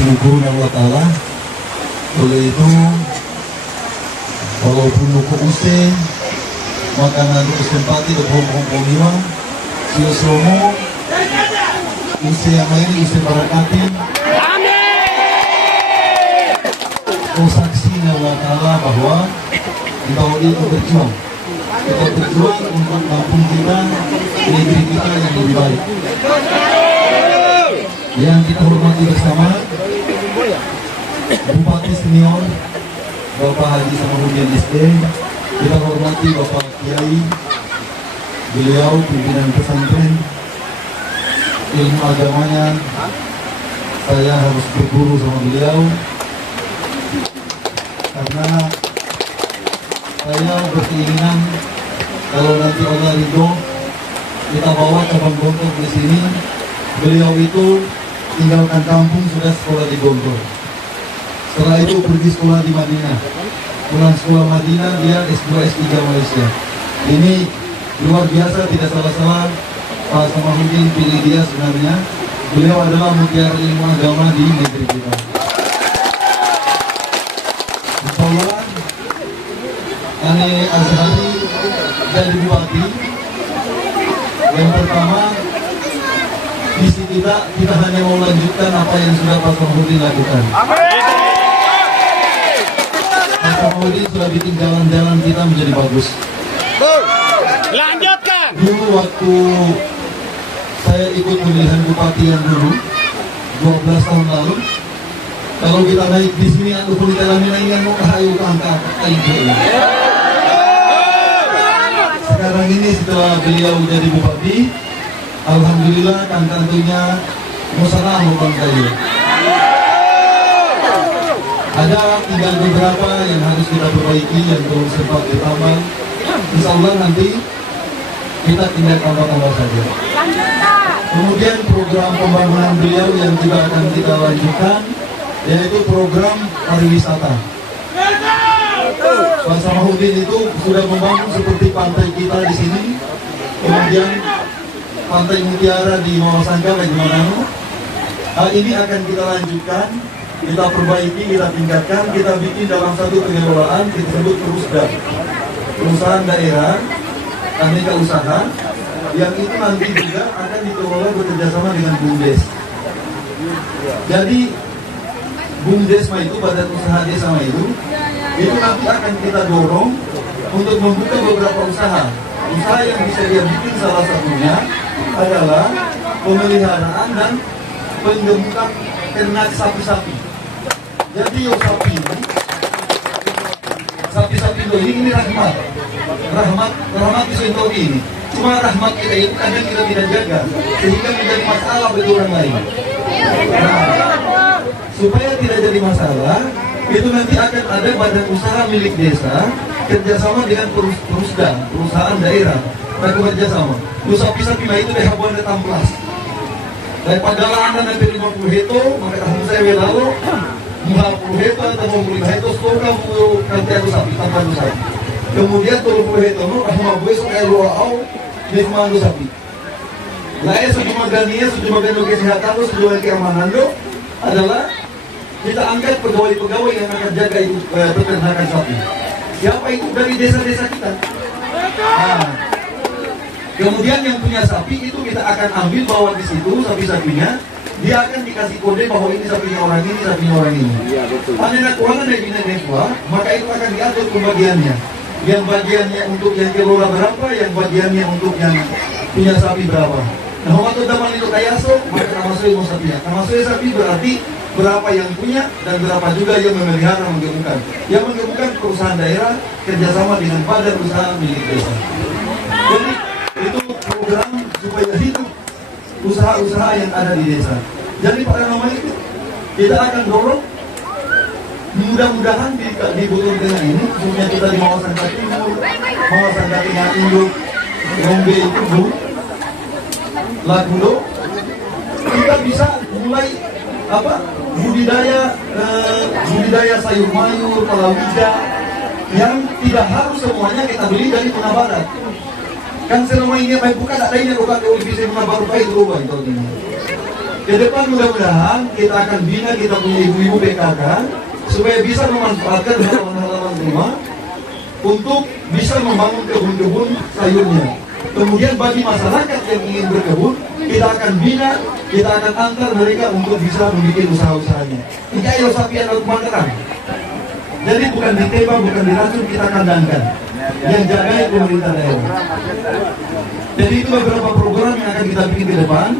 Syukur Allah Ta'ala. Oleh itu, walaupun luka usai, makanan sempati ke pohon-pohon lima, sila slomo, usai yang lain, usai barakatin. Kau saksi Allah Ta'ala bahwa kita itu berjuang. Kita berjuang untuk kampung kita, negeri kita yang lebih baik. Yang kita hormati bersama Bupati Senior Bapak Haji Samarudin SD, kita hormati Bapak Kiai, beliau pimpinan pesantren, ilmu agamanya saya harus berguru sama beliau karena saya berkeinginan kalau nanti Allah ridho kita bawa cabang Gontor di sini. Beliau itu tinggalkan kampung sudah sekolah di Gontor. Setelah itu pergi sekolah di Madinah. Pulang sekolah Madinah dia S2 S3 Malaysia. Ini luar biasa, tidak salah-salah Pak Samarudin pilih dia sebenarnya. Beliau adalah mutiara ilmu agama di negeri kita. Insyaallah Ane Azhari jadi bupati. Yang pertama, visi kita hanya mau lanjutkan apa yang sudah Pak Samarudin lakukan. Pak Samarudin sudah bikin jalan-jalan kita menjadi bagus. Lanjutkan. Dulu waktu saya ikut pemilihan bupati yang dulu 12 tahun lalu, kalau kita naik di sini atau pelita lamina ini mau kayu angka ini. Sekarang ini setelah beliau jadi bupati, alhamdulillah kantornya musalah bang kayu. Ada tinggal beberapa yang harus kita perbaiki yang belum sempat ditambah. Insya Allah nanti kita tinggal tambah-tambah saja. Kemudian program pembangunan beliau yang juga akan kita lanjutkan, yaitu program pariwisata. Pak Samarudin itu sudah membangun seperti pantai kita di sini, kemudian Pantai Mutiara di Mawasangka bagaimana? Hal ini akan kita lanjutkan, kita perbaiki, kita tingkatkan, kita bikin dalam satu pengelolaan kita sebut Perusda, perusahaan daerah, aneka usaha, yang itu nanti juga akan dikelola bekerjasama dengan BUMDes. Jadi BUMDes itu badan usaha desa itu nanti akan kita dorong untuk membuka beberapa usaha. Usaha yang bisa dia bikin salah satunya adalah pemeliharaan dan penggemukan ternak sapi-sapi. Jadi sapi-sapi ini rahmat bisa untuk ini. Cuma rahmat kita itu kadang kita tidak jaga sehingga menjadi masalah bagi orang lain. Nah, supaya tidak jadi masalah, itu nanti akan ada badan usaha milik desa kerjasama dengan Perusda, perusahaan daerah. Mereka kerjasama. Sapi-sapi itu deh habuan datang plus. Daripada anda nanti 50 hektar, maka tahun saya lalu 50 hektar atau 50 hektar, sekolah kamu nanti ada sapi, tambah sapi. Kemudian 30 hektar, kamu besok kayak luau, nikmat sapi. Nah, sejumlah gania, sejumlah gania kesehatan, sejumlah keamanan adalah kita angkat pegawai-pegawai yang akan jaga itu peternakan sapi. Siapa itu dari desa-desa kita? Nah, kemudian yang punya sapi itu kita akan ambil bawa di situ sapi-sapinya, dia akan dikasih kode bahwa ini sapinya orang ini, sapinya orang ini. Iya betul. Ada keuangan dari bina desa, maka itu akan diatur pembagiannya. Yang bagiannya untuk yang kelola berapa, yang bagiannya untuk yang punya sapi berapa. Nah, waktu zaman itu kayaso, maka termasuk mau sapinya. Termasuk sapi berarti berapa yang punya dan berapa juga yang memelihara menggemukkan. Yang menggemukkan perusahaan daerah kerjasama dengan badan usaha milik desa. Jadi itu program supaya hidup usaha-usaha yang ada di desa. Jadi pada nama itu kita akan dorong. Mudah-mudahan di Buton Tengah ini, khususnya kita di Mawasangka Timur, Mawasangka Tengah Induk, Rombe itu, Lagulo, kita bisa mulai budidaya sayur mayur, palawija yang tidak harus semuanya kita beli dari Tengah Barat. Kan selama ini bukan ada ini bukan bisa Tengah Barat itu ini. Ke depan mudah-mudahan kita akan bina kita punya ibu-ibu PKK supaya bisa memanfaatkan halaman-halaman rumah untuk bisa membangun kebun-kebun sayurnya. Kemudian bagi masyarakat yang ingin berkebun, kita akan bina, kita akan antar mereka untuk bisa membuat usaha-usahanya. Ini filosofi atau kebanggaan. Jadi bukan ditembak, bukan diracun, kita kandangkan. Yang jaga pemerintah daerah. Jadi itu beberapa program yang akan kita bikin ke depan.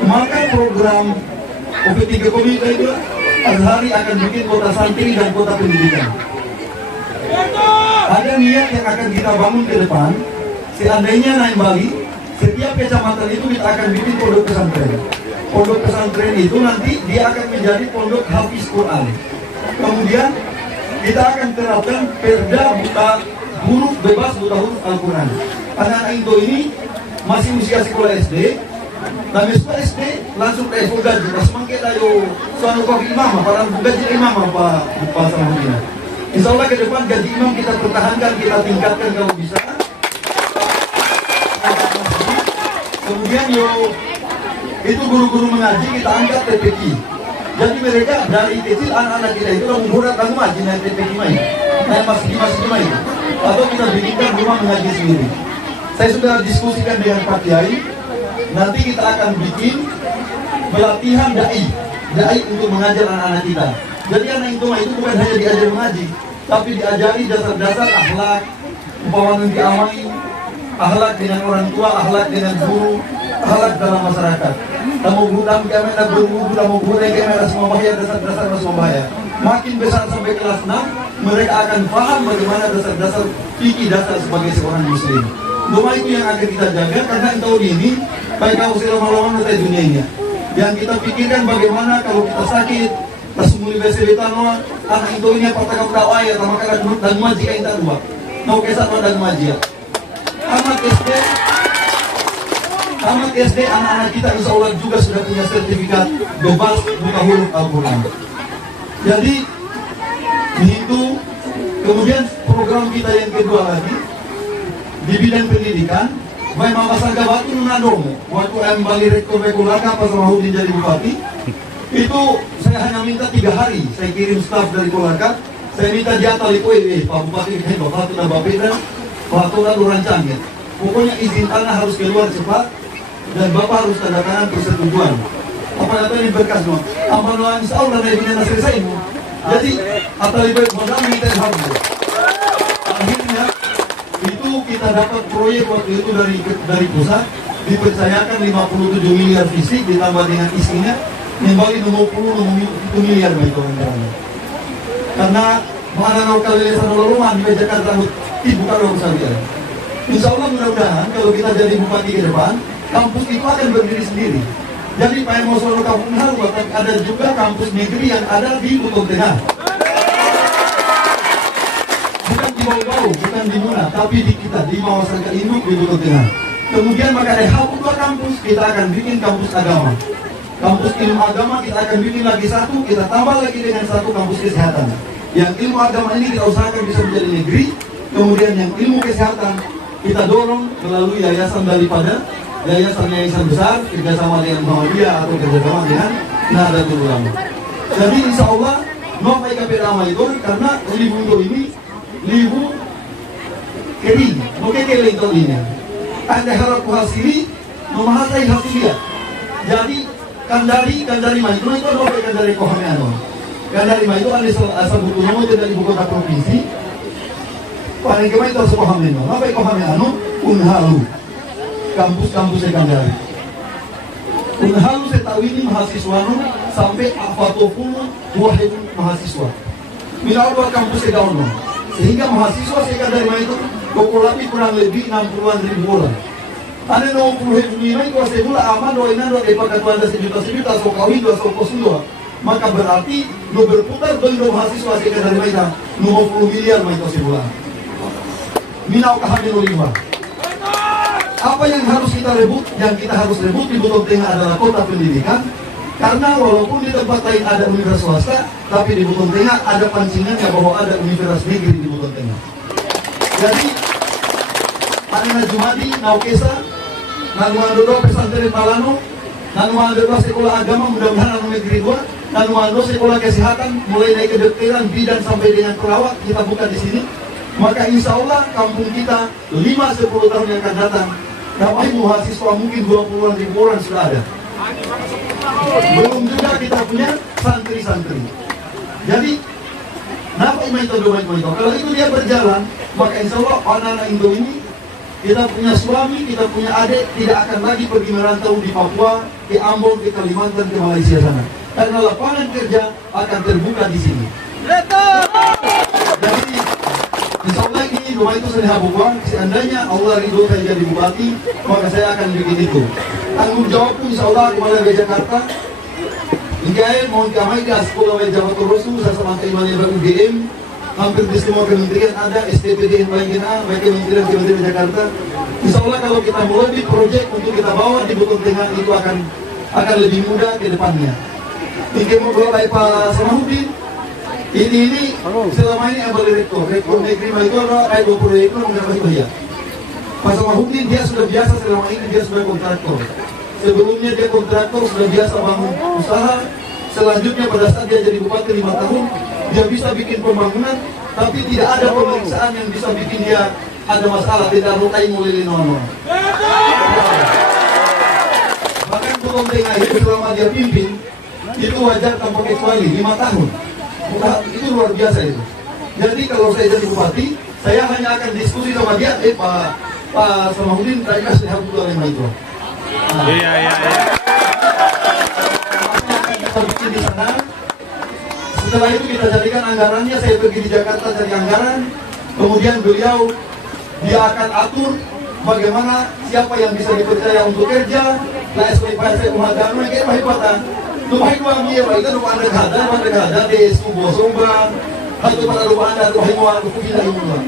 Maka program OP3 Komika itu hari akan bikin kota santri dan kota pendidikan. Ada niat yang akan kita bangun ke depan. Seandainya naik Bali, setiap kecamatan itu kita akan bikin pondok pesantren. Pondok pesantren itu nanti dia akan menjadi pondok hafiz Quran. Kemudian kita akan terapkan perda buta huruf bebas buta huruf Al-Quran. Anak-anak Indo ini masih usia sekolah SD, dan sekolah SD langsung ke level gaji. Semakin ayo suatu kopi imam, para gaji imam apa sama dia. Insya Allah ke depan gaji imam kita pertahankan, kita tingkatkan kalau bisa. Kemudian itu guru-guru mengaji kita angkat TPQ. Jadi mereka dari kecil anak-anak kita itu mengurang ngaji naik TPQ main, naik masjid main, atau kita bikinkan rumah mengaji sendiri. Saya sudah diskusikan dengan Pak Kiai. Nanti kita akan bikin pelatihan dai untuk mengajar anak-anak kita. Jadi anak itu bukan hanya diajar mengaji, tapi diajari dasar-dasar akhlak, umpama diamai, akhlak dengan orang tua, akhlak dengan guru, akhlak dalam masyarakat. Tamu hutang kami nak berwudu, tamu guna kami semua bahaya, dasar-dasar semua bahaya. Makin besar sampai kelas 6, mereka akan paham bagaimana dasar-dasar fikih dasar sebagai seorang muslim. Doa itu yang akan kita jaga karena tahun ini baik kau selama-lamanya dari dunianya. Yang kita pikirkan bagaimana kalau kita sakit, tasumuli besebetan anak itu ini apa tak kau ayat, sama kalau dan maji kain tak dua, mau kesat dan maji. Anak SD anak-anak kita insya Allah juga sudah punya sertifikat bebas buta huruf Al-Quran. Jadi itu kemudian program kita yang kedua lagi di bidang pendidikan. Baik Mama Sangga Batu Nunadong waktu Bali Rektor Bekulaka pas Mahudin jadi bupati itu saya hanya minta 3 hari saya kirim staf dari Kulaka, saya minta dia tali Pak Bupati ini Bapak sudah Bapeda peraturan rancang ya. Pokoknya izin tanah harus keluar cepat dan Bapak harus tanda tangan persetujuan. Apa ini berkas no? Amanuan insya Allah dari bina selesai no? Jadi atali baik modal minta harus. Akhirnya itu kita dapat proyek waktu itu dari pusat dipercayakan 57 miliar fisik ditambah dengan isinya kembali 60 miliar baik orang-orang. Karena mana lokal lesan rumah di Jakarta bukan urusan dia. Insya Allah mudah-mudahan kalau kita jadi bupati ke depan, kampus itu akan berdiri sendiri. Jadi Pak Emosono Kampung Haru ada juga kampus negeri yang ada di Buton Tengah. Bukan di Bau-Bau, bukan di Muna, tapi di kita, di masyarakat induk di Buton Tengah. Kemudian maka dari dua kampus, kita akan bikin kampus agama. Kampus ilmu agama kita akan bikin lagi satu, kita tambah lagi dengan satu kampus kesehatan. Yang ilmu agama ini kita usahakan bisa menjadi negeri. Kemudian yang ilmu kesehatan kita dorong melalui yayasan daripada yayasan besar kerjasama dengan Muhammadiyah atau kerjasama dengan Nahdlatul Ulama. Jadi insya Allah no IKP Rama itu karena libu ini libu kering, mungkin keleng tahun ini. Ada harap hasili, memahatai hasilnya. Jadi kandari mah itu no kandari kohamiano. Kandari mah itu ada asal buku nama dari ibu kota provinsi. Paling kemarin itu harus kohamiano. Apa kohamiano? Unhalu. Kampus-kampus sekandari. Unhalu saya tahu ini mahasiswa sampai 42.000 mahasiswa. Minimal buat kampus sekandari. Sehingga mahasiswa sekandari itu populasi kurang lebih 60-an ribu orang. Ada 60.000 itu saya mula aman doainan doa daripada 200 juta so kawin 2 so kos 2. Maka berarti lo berputar doa mahasiswa sekandari itu 50 miliar itu sebulan. Minau kahamil 5. Apa yang harus kita rebut? Yang kita harus rebut di Buton Tengah adalah kota pendidikan. Karena walaupun di tempat lain ada universitas swasta, tapi di Buton Tengah ada pancingannya bahwa ada universitas negeri di Buton Tengah. Jadi, Anina Jumadi, Naukesa, Naguandodo, Pesantren Malano, Nanu mandor sekolah agama mudah-mudahan anu negeri 2, nanu mandor sekolah kesehatan mulai dari kedokteran, bidan sampai dengan perawat kita buka di sini. Maka insya Allah kampung kita 5-10 tahun yang akan datang, kami mahasiswa mungkin 20-an ribu orang sudah ada. Belum juga kita punya santri-santri. Jadi, kenapa itu? Kalau itu dia berjalan, maka insya Allah anak-anak Indo ini, kita punya suami, kita punya adik, tidak akan lagi pergi merantau di Papua, ke Ambon, ke Kalimantan, ke Malaysia sana. Karena lapangan kerja akan terbuka di sini. Jadi, insya Allah ini rumah itu saya buang. Seandainya Allah ridho saya jadi bupati, maka saya akan bikin itu. Tanggung jawab pun insya Allah kembali ke Jakarta. Hingga mohon kami ke sekolah Jawa Rasul, saya sama temannya UGM, hampir di semua kementerian ada, STPD yang lain baik kementerian Jakarta. Insya Allah kalau kita mulai di proyek untuk kita bawa di Buton Tengah itu akan lebih mudah ke depannya. Hingga mau bawa Pak Samahudin, ini selama ini yang rektor negeri itu ada 2 proyek itu mengenai bahaya. Pak Samahudin dia sudah biasa selama ini dia sudah kontraktor. Sebelumnya dia kontraktor sudah biasa bangun usaha. Selanjutnya pada saat dia jadi bupati 5 tahun, dia bisa bikin pembangunan, tapi tidak ada pemeriksaan yang bisa bikin dia ada masalah, tidak rutai mulai linono. Bahkan Buton Tengah itu selama dia pimpin, itu wajar tanpa kecuali 5 tahun. Itu luar biasa itu. Jadi kalau saya jadi bupati, saya hanya akan diskusi sama dia, Pak Samahudin, tadi kasih hak yang itu. Iya. Kita bikin di sana. Setelah itu kita jadikan anggarannya. Saya pergi di Jakarta cari anggaran. Kemudian beliau dia akan atur bagaimana siapa yang bisa dipercaya untuk kerja. Lah SPP saya umatkan kayak mahipatan. Lumai dua mia, itu lupa anda di Subo Sombang. Atau pada lupa anda tuh himuan kita himuan.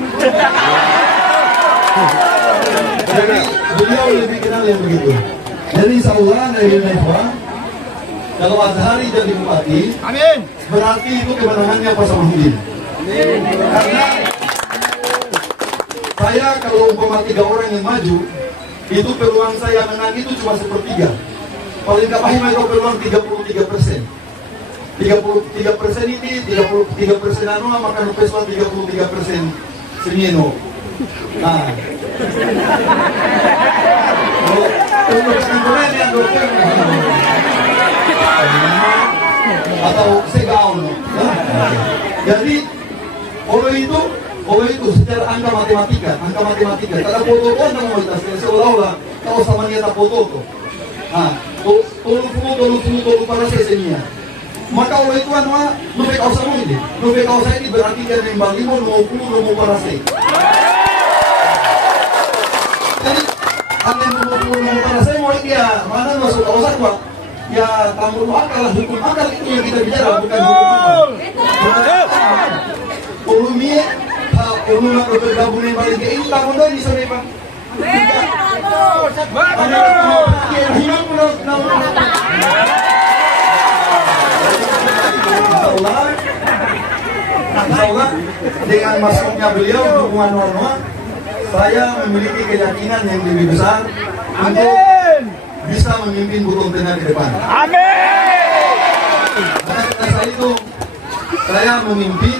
Jadi beliau lebih kenal yang begitu. Jadi insya Allah dari Naifah, kalau Azhari jadi bupati, amin, berarti itu kemenangannya Pak Samahudin. Karena saya kalau umpama 3 orang yang maju, itu peluang saya menang itu cuma 1/3. Paling gak pahit itu peluang 33%. 33% ini 33% anu makan pesuan 33% senieno. Nah, atau segaun. Jadi oleh itu secara angka matematika, kalau foto itu anda mau seolah-olah kalau sama dia tak foto itu. Nah, tolu para sesenya. Maka oleh itu anu nupe kau sama ini, berarti dia nembak 5, 20 para se. Jadi anda mau para saya mau dia mana masuk kawasan Pak? Ya tamu akal, hukum akal itu yang kita bicara, bukan hukum akal. Ulumi, ulumi kalau bergabung yang balik ke ini tamu doi di sini Pak. Insya Allah dengan masuknya beliau dukungan Noah, saya memiliki keyakinan yang lebih besar untuk bisa memimpin Buton Tengah ke depan. Amin. Karena kata itu saya memimpin,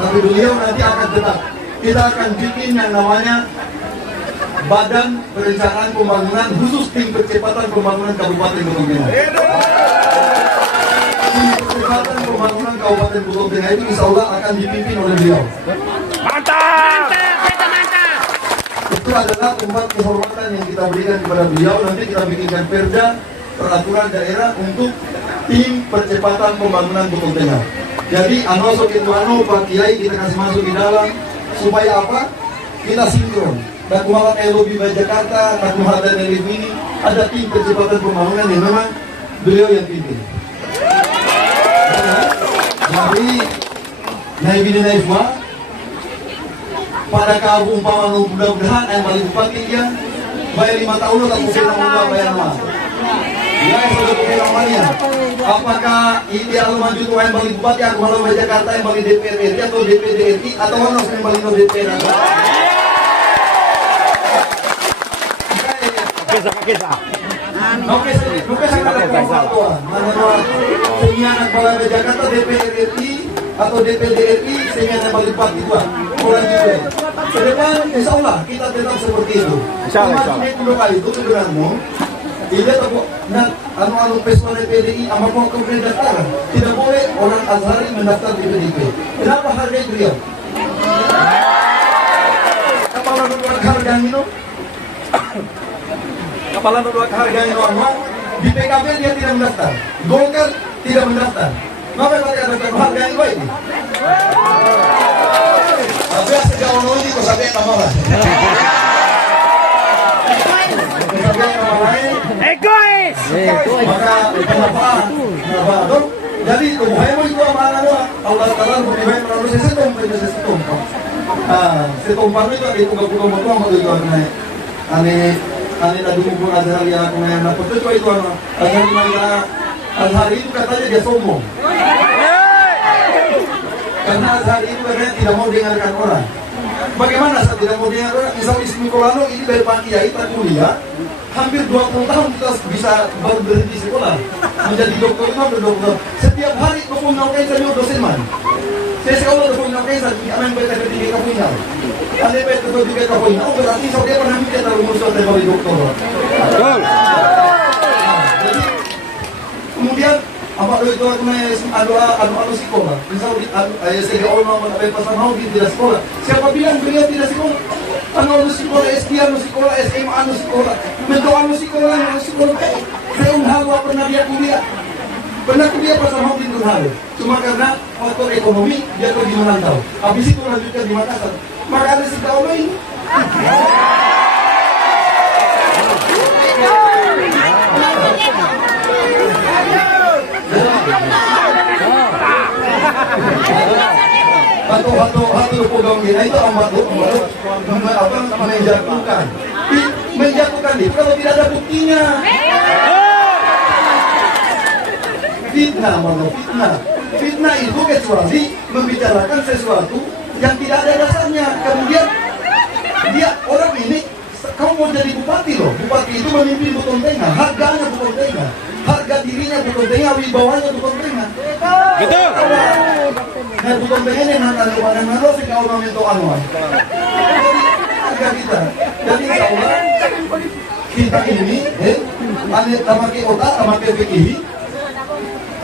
tapi beliau nanti akan tetap. Kita akan bikin yang namanya Badan Perencanaan Pembangunan khusus Tim Percepatan Pembangunan Kabupaten Buton Tengah. Tim Percepatan Pembangunan Kabupaten Buton Tengah itu insya Allah akan dipimpin oleh beliau. Mantap. Itu adalah tempat kehormatan yang kita berikan kepada beliau. Nanti kita bikinkan perda peraturan daerah untuk Tim Percepatan Pembangunan Buton Tengah. Jadi Pak Kiai kita kasih masuk di dalam supaya apa? Kita sinkron. Dan kumaha LOB Jakarta, dan kumaha dari ini ada Tim Percepatan Pembangunan yang memang beliau yang pimpin. Jadi Naibini Naifah pada kabu umpama mudah-mudahan yang balik bupati dia bayar 5 tahun atau mungkin muda bayar mah. Ya sudah mungkin namanya. Apakah ideal maju tuh yang balik bupati aku malah di Jakarta yang balik DPR RI atau DPD RI atau mana yang balik no DPR? Kisah. Oke, saya ada peraturan. Mana sehingga anak bala Jakarta DPR RI atau DPD RI sehingga anak Balikpapan itu kurang juga. Kedepan, insya Allah kita tetap seperti itu. Sama ini itu sebenarnya. Tidak tahu nak anu pesta PDI sama mau kemudian daftar. Tidak boleh orang Azhari mendaftar di PDIP. Kenapa hargai beliau? Kepala negara harga itu. Kepala negara harga itu di PKB dia tidak mendaftar. Golkar tidak mendaftar. Maka mereka daftar harga yang baik. Tapi sejauh ini kok sampai kamaran. Egois! Maka kenapa dong? Jadi kubuhay mo itu mana doa? Allah Taala kubuhay mo lalu sesetom. Setompan itu ada kuga-kuga mo tuang itu ane tadi mumpung Azhar yang aku yang dapat itu Azhar itu katanya dia sombong. Karena Azhar itu katanya tidak mau dengarkan orang. Bagaimana saat tidak mau dengar orang? Misal Ismi Kolano ini dari Pak Kiai tak kuliah, hampir 20 tahun kita bisa baru berhenti sekolah menjadi dokter dokter. Setiap hari kau pun nak kain saya dosen man. Saya sekolah tu pun nak kain saya aman berkata tiga kau punya. Ada betul tiga kau punya. Oh berarti saya dia pernah mikir tahu musuh saya bagi dokter. Betul. Jadi kemudian apa itu anu sekolah. Misal saya orang mau apa pasal mau tidak sekolah. Siapa bilang beliau tidak sekolah? Anu sekolah SD, anu sekolah SMA, anu sekolah. Mendoa anu sekolah. Saya unhawa pernah dia kuliah. Pernah kuliah pasal mau di Tunhal. Cuma karena faktor ekonomi dia pergi merantau. Habis itu lanjutkan di Makassar. Maka ada sekolah ini. Hatu pegang gini itu amat menjatuhkan itu kalau tidak ada buktinya. Fitnah itu kecuali membicarakan sesuatu yang tidak ada dasarnya. Kemudian dia orang ini kamu mau jadi bupati loh. Bupati itu memimpin Buton Tengah, harganya Buton Tengah, harga dirinya Buton Tengah, wibawanya Buton Tengah. Betul. Nah Buton Tengah ini nanti mana sih kalau orang itu anuan. Harga kita. Jadi insya kita ini, sama ke otak, sama ke PKI,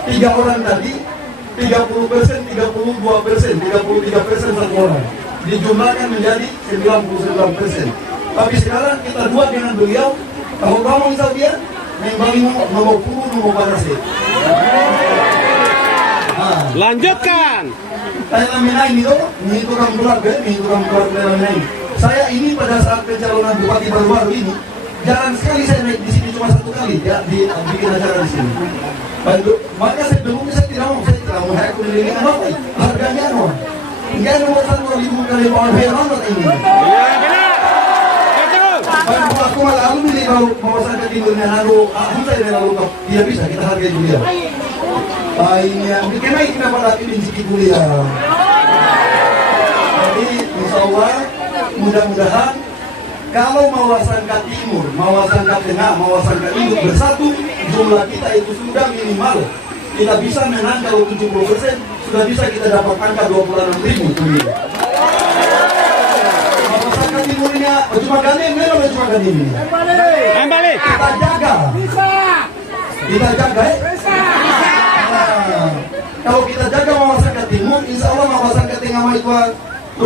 3 orang tadi, 30%, 32%, 33% satu orang. Dijumlahkan menjadi 99%. Tapi sekarang kita buat dengan beliau, tahu kamu misal dia, nomor 10, nomor parasi. Lanjutkan. Saya laminai ini tukang keluarga, Saya ini pada saat pencalonan bupati baru-baru ini, jarang sekali saya naik di sini cuma 1 kali, ya, bikin acara di sini. Maka saya dulu saya tidak mau saya keliling apa? Harganya apa? Enggak nomor 1 ribu kali bawah heran ini. Iya benar. Aku malah lalu ini kalau mawasan ke timurnya lalu, aku saya lalu tidak bisa kita hargai dia. Baiknya, kenapa kenapa lagi di sini kuliah? Jadi insya Allah mudah-mudahan kalau mawasan ke timur, mawasan ke tengah, mawasan ke induk bersatu, jumlah kita itu sudah minimal. Kita bisa menang kalau 70%, sudah bisa kita dapat angka 26.000 kuliah. Timurnya cuma gandeng, memang cuma gandeng ini. Balik. Kita jaga. Kita jaga, kalau kita jaga mawasan ke timur, insya Allah mawasan ke tengah itu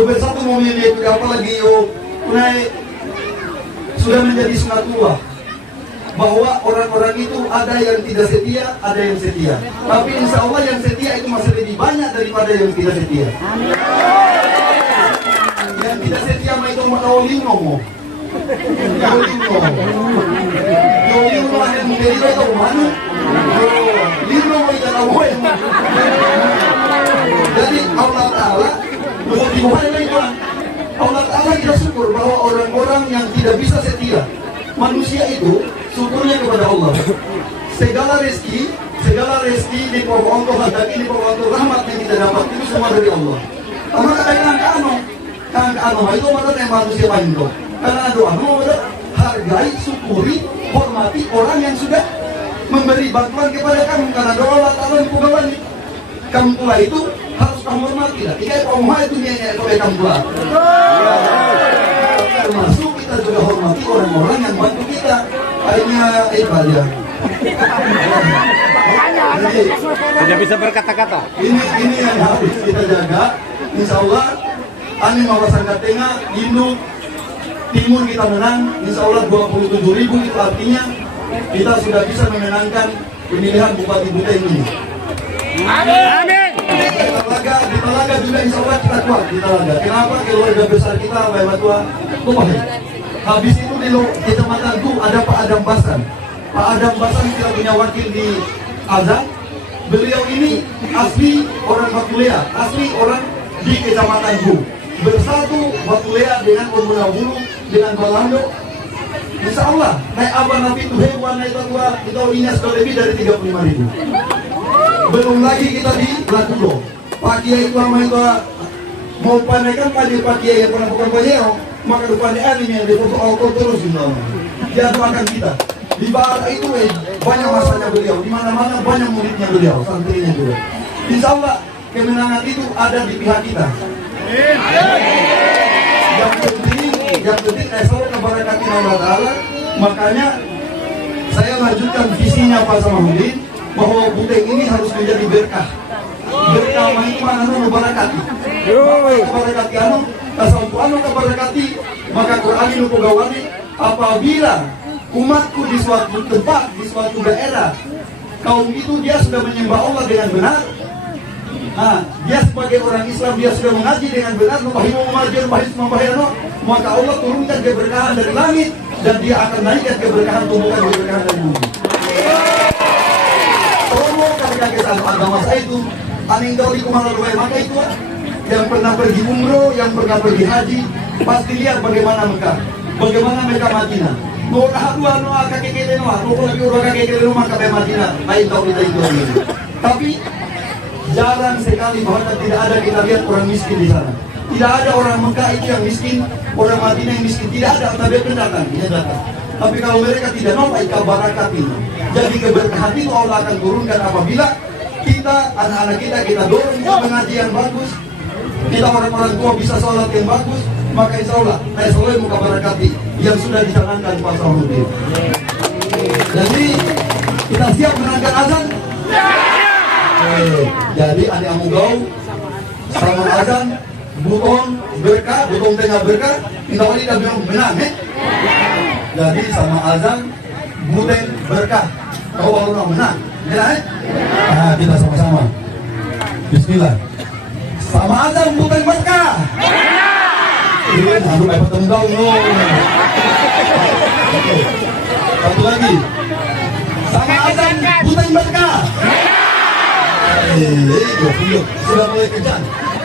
bersatu memilih apalagi sudah menjadi sunatullah bahwa orang-orang itu ada yang tidak setia, ada yang setia. Tapi insya Allah yang setia itu masih lebih banyak daripada yang tidak setia. Yang tidak setia mah itu mau lino mo. Lino ada yang menjadi itu mana? Lino mo itu tahu. Jadi Allah Taala untuk dibuat itu. Allah Taala kita syukur bahwa orang-orang yang tidak bisa setia, manusia itu syukurnya kepada Allah. Segala rezeki di pokok untuk hadaki, di pokok untuk rahmat yang kita dapat itu semua dari Allah. Karena kadang-kadang kan itu mana yang manusia paling doa. Karena doa, ada hak hargai, syukuri, hormati orang yang sudah memberi bantuan kepada kamu. Karena doa Allah pegawai kamu pula itu harus kamu hormati lah. Jika kamu itu nyanyi oleh kamu pula. Termasuk kita juga hormati orang-orang yang bantu kita. Akhirnya ya. Tidak bisa berkata-kata. Ini yang harus kita jaga. Insya Allah, Ani Mawasangka Tengah, Indo, Timur kita menang. Insya Allah 27.000 itu artinya kita sudah bisa memenangkan pemilihan Bupati Buteng ini. Amin. Di Talaga juga insya Allah kita kuat di Talaga. Kenapa? Keluarga besar kita, Bapak Tua, Tuhan. Habis itu di kecamatan itu ada Pak Adam Basan. Pak Adam Basan kita punya wakil di Azan. Beliau ini asli orang Batulea, asli orang di kecamatan Gu. Bersatu Batulea dengan Pemula Bulu, dengan Balando. Insya Allah, naik abang Nabi itu hewan, naik tua, kita ini sudah lebih dari 35.000. Belum lagi kita di Lakulo. Pak Kiai itu sama itu mau pandaikan Pak Kiai yang pernah bukan Pajero, maka depannya anehnya di foto auto terus gitu. Dia doakan kita. Di Barat itu banyak masanya beliau, di mana-mana banyak muridnya beliau, santrinya juga. Insya Allah kemenangan itu ada di pihak kita. Yang penting selalu keberkatan Allah Taala. Makanya saya lanjutkan visinya Pak Samahuddin bahwa Buteng ini harus menjadi berkah. Berkah itu mana nu barakati. Barakati anu, asal anu kebarakati, maka Quran itu pegawai apabila umatku di suatu tempat, di suatu daerah, kaum itu dia sudah menyembah Allah dengan benar. Nah, dia sebagai orang Islam dia sudah mengaji dengan benar, maka Allah turunkan keberkahan dari langit dan dia akan naikkan keberkahan dari bumi. Tolong karena kesalahan agama saya itu, aninggal di kumala maka itu yang pernah pergi umroh, yang pernah pergi haji, pasti lihat bagaimana Mekah, bagaimana Mekah Madinah. Mau kahadua no kakek kele no, mau lagi orang kakek kele no maka Madinah, lain tahu kita itu lagi. Tapi jarang sekali bahkan tidak ada kita lihat orang miskin di sana. Tidak ada orang Mekah itu yang miskin, orang Madinah yang miskin, tidak ada. Tapi pendatang, dia datang. Tapi kalau mereka tidak mau, ika barakat ini. Jadi keberkahan itu Allah akan turunkan apabila kita, anak-anak kita dorong ke pengajian bagus, kita orang-orang tua bisa sholat yang bagus, maka insya Allah, saya selalu muka barakati yang sudah dicanangkan Pak Samahuddin. Jadi kita siap menangkan azan. Jadi adik Amugau sama azan, butong berkah, butong tengah berkah, kita wanita bilang menang, Jadi sama azan, buteng berkah, kau baru menang, Nah, kita sama-sama. Bismillah. Sama azan, buteng berkah. Iya, aku dapat tendang loh. Satu lagi. Sama azan, buteng berkah. Sudah mulai kejar.